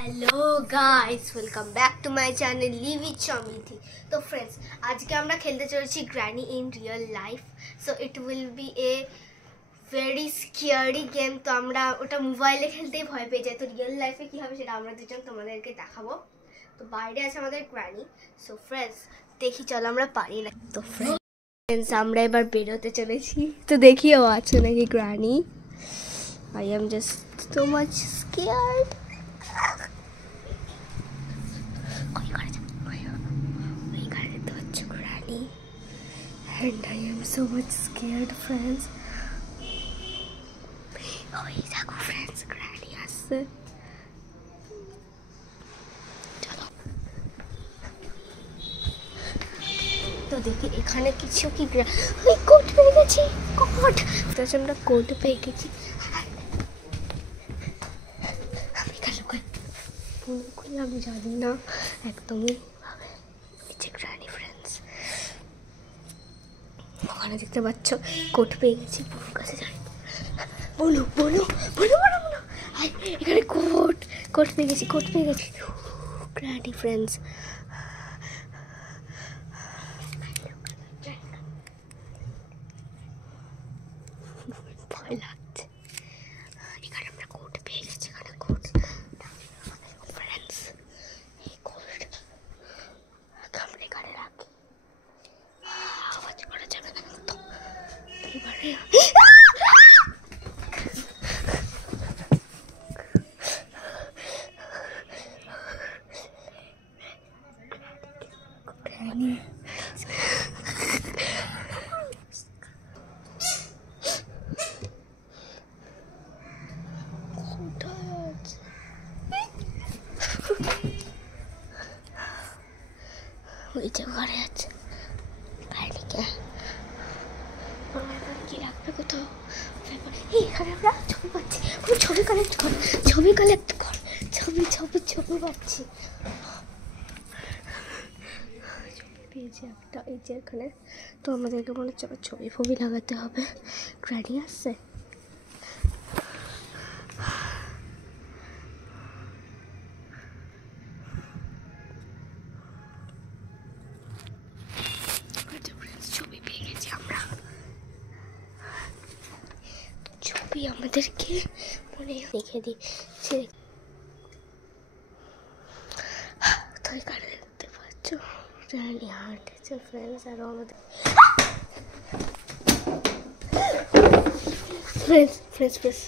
Hello guys, welcome back to my channel live with चमिथि। तो friends, आज के আমরা খেলতে চলেছি granny in real life. So it will be a very scary game. তো আমরা ওটা মোবাইলে খেলতেই ভয় পেয়ে যাই, তো রিয়েল লাইফে কি হবে সেটা আমরা দুজন তোমাদেরকে দেখাবো। তো বাইরে আছে আমাদের গ্র্যানি। সো ফ্রেন্ডস, দেখি চলো আমরা পারি না। তো ফ্রেন্ডস, আমরা এবার বেরোতে চলেছি। তো দেখিও আছে নাকি granny. I am just so much scared. Granny, and I am so much scared, friends. Oh, দেখো friends, Granny আসছে। চলো তো দেখি এখানে কিছু কি ওই কোট পেয়ে গেছি। কোট তাহলে আমরা কোট পেয়ে গেছি। আমি জানি না একদমই গ্র্যানি। ফ্রেন্ডস, ওখানে দেখতে পাচ্ছ কোট পেয়ে গেছি। বুনুর কাছে যাই। বলো বলো বলো বলো বলো। এখানে কোট পেয়ে গেছি, কোট পেয়ে গেছি গ্র্যানি। ফ্রেন্ডস, ভয় লাগছে। এখানে আমরা কোট পেয়ে গেছি। এখানে কোট ওই যে ঘরে আছে বাইরেকে কি রাখবে কোথাও। এখানে আমরা ছবি পাচ্ছি। ছবি কালেক্ট কর, ছবি কালেক্ট কর, ছবি ছবি ছবি পাচ্ছি। ছবি পেয়েছি একটা, এই যে এখানে। তো আমাদেরকে মনে হচ্ছে ছবি ফবি লাগাতে হবে। গ্র্যানি আসছে। ছবি আমাদেরকে মনে রেখে দিচ্ছে। তো এখানে দেখতে পাচ্ছ গ্র্যানি হাঁটেছে। ফ্রেন্ডস, আরো আমাদের ফ্রেন্ডস ফ্রেন্ডস ফ্রেন্ডস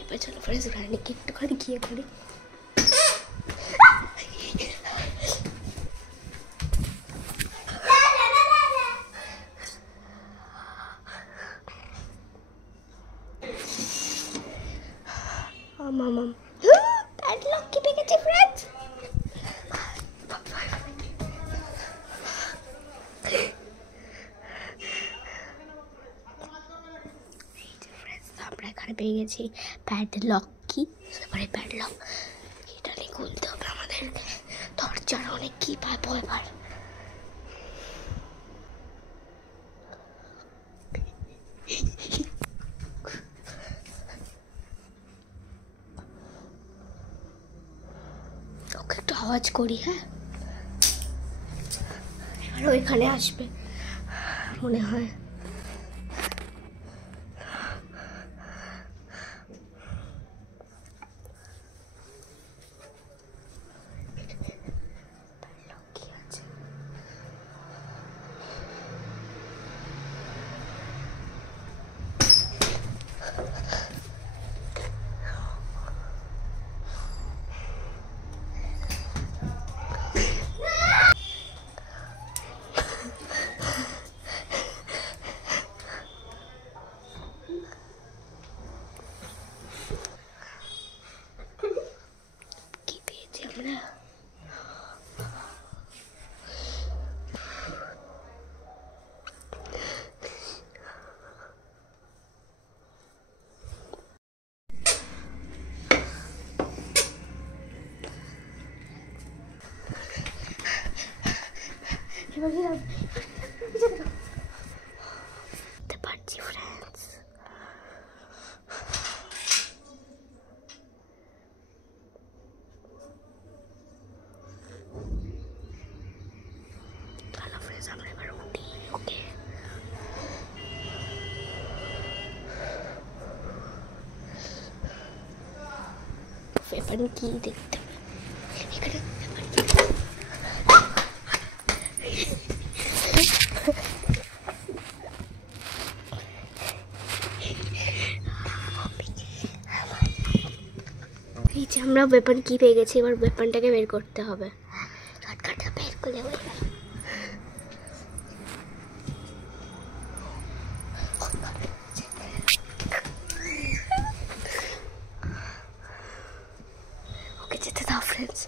এবার চলো ফ্রেন্ডস, গ্র্যানিকে একটুখানি গিয়ে করি। মামাম প্যাডলক কি পেয়ে গেছে ফ্রেন্ডস। আমরা এখানে পেয়ে গেছি প্যাডলক কি। এবারে প্যাডলক এটা নিয়ে খুলতে হবে আমাদেরকে। দরজার অনেক কি পাবো এবার। একটু আওয়াজ করি। হ্যাঁ, এবার ওইখানে আসবে মনে হয়। গেছি ফ্রেন্ডস। চলো ফ্রেন্ডস আমরা এবার উঠি। ওকে वेपन की देखते हैं इकडे এই যে আমরা ওয়েপন কি পেয়ে গেছি, এবার ওয়েপনটাকে বের করতে হবে। শর্টকাটটা বের করলে হয়ে গেল। ওকে যেতে দাও ফ্রেন্ডস।